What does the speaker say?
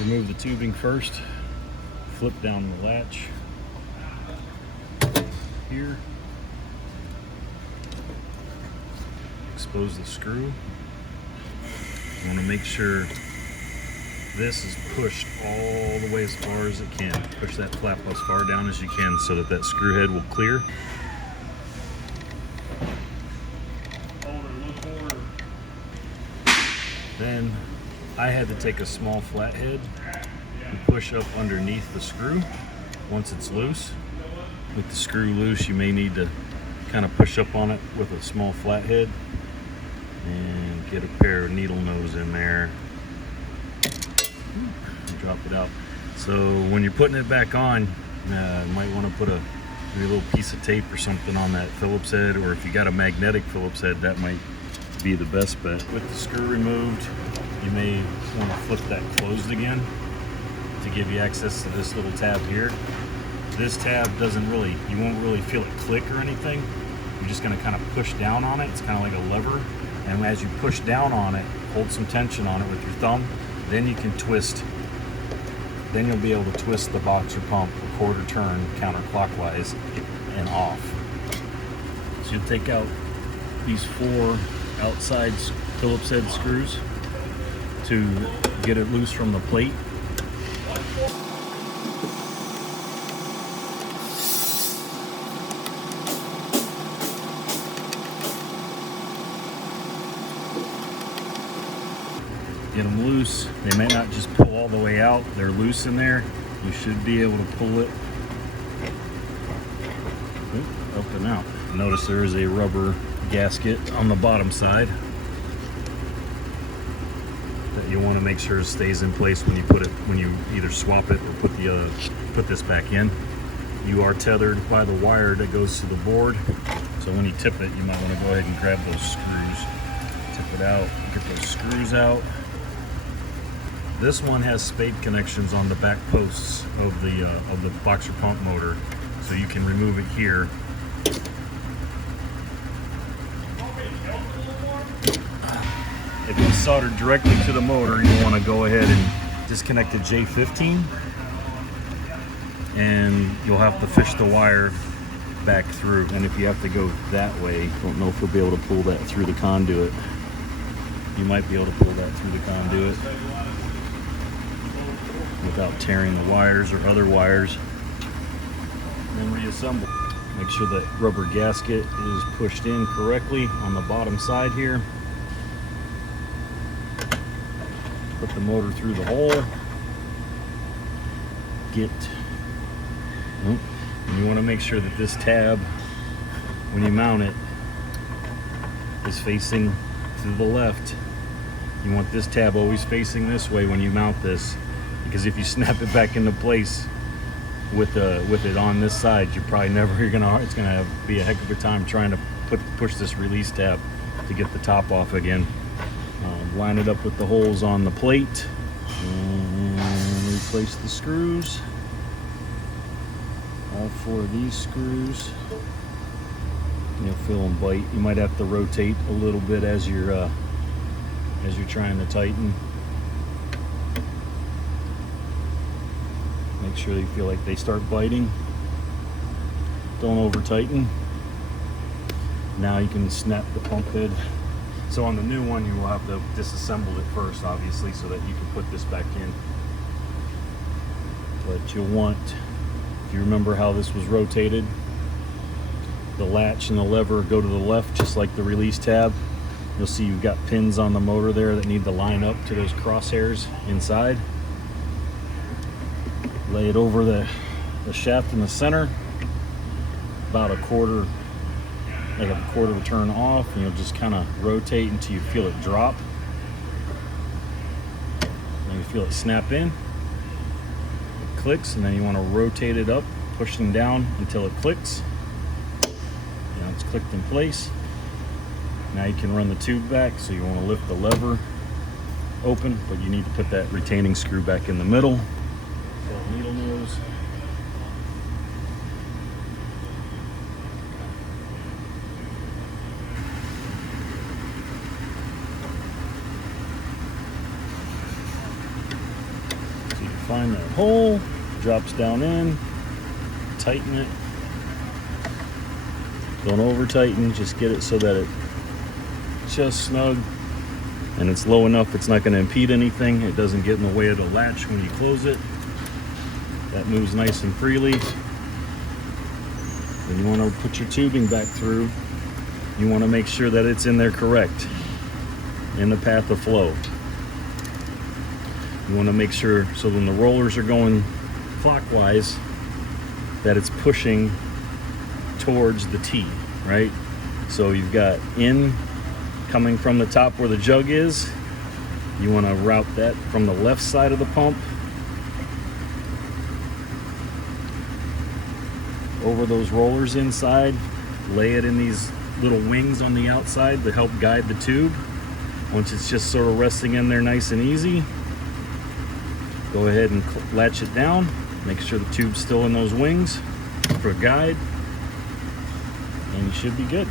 Remove the tubing first, flip down the latch here, expose the screw. You want to make sure this is pushed all the way as far as it can. Push that flap as far down as you can so that that screw head will clear. Then I had to take a small flathead and push up underneath the screw once it's loose. With the screw loose, you may need to kind of push up on it with a small flathead and get a pair of needle nose in there and drop it out. So when you're putting it back on, you might want to put maybe a little piece of tape or something on that Phillips head, or if you got a magnetic Phillips head, that might be the best bet. With the screw removed, you may want to flip that closed again to give you access to this little tab here. This tab you won't really feel it click or anything. You're just going to kind of push down on it. It's kind of like a lever. And as you push down on it, hold some tension on it with your thumb, then you can twist. Then you'll be able to twist the boxer pump a quarter turn counterclockwise and off. So you'll take out these 4 outside Phillips head screws to get it loose from the plate. Get them loose. They may not just pull all the way out. They're loose in there. You should be able to pull it up and out. Notice there is a rubber gasket on the bottom side that you want to make sure stays in place when you either swap it or put this back in. You are tethered by the wire that goes to the board, so when you tip it, you might want to go ahead and grab those screws, tip it out, get those screws out. This one has spade connections on the back posts of the boxer pump motor, so you can remove it here. If it's soldered directly to the motor, you want to go ahead and disconnect the J15, and you'll have to fish the wire back through. And if you have to go that way, I don't know if you'll be able to pull that through the conduit. You might be able to pull that through the conduit without tearing the wires or other wires. And then reassemble. Make sure that rubber gasket is pushed in correctly on the bottom side here. Put the motor through the hole. And you want to make sure that this tab, when you mount it, is facing to the left. You want this tab always facing this way when you mount this, because if you snap it back into place with it on this side, it's gonna be a heck of a time trying to push this release tab to get the top off again. Line it up with the holes on the plate and replace the screws. All 4 of these screws. You'll feel them bite. You might have to rotate a little bit as you're trying to tighten. Make sure you feel like they start biting. Don't over tighten. Now you can snap the pump head. So on the new one, you will have to disassemble it first, obviously, so that you can put this back in. But you'll want, if you remember how this was rotated, the latch and the lever go to the left, just like the release tab. You'll see you've got pins on the motor there that need to line up to those crosshairs inside. Lay it over the shaft in the center, about a quarter of a turn off, and you'll just kind of rotate until you feel it drop. And you feel it snap in. It clicks, and then you want to rotate it up, pushing down until it clicks. Now it's clicked in place. Now you can run the tube back, so you want to lift the lever open, but you need to put that retaining screw back in the middle. Needle nose. find that hole, drops down in, tighten it. Don't over tighten, just get it so that it's just snug and it's low enough it's not going to impede anything. It doesn't get in the way of the latch when you close it. That moves nice and freely. Then you want to put your tubing back through. You want to make sure that it's in there correct, in the path of flow. You want to make sure so when the rollers are going clockwise that it's pushing towards the T, right? So you've got in coming from the top where the jug is. You want to route that from the left side of the pump over those rollers inside, lay it in these little wings on the outside to help guide the tube. Once it's just sort of resting in there nice and easy, go ahead and latch it down. Make sure the tube's still in those wings for a guide, and you should be good.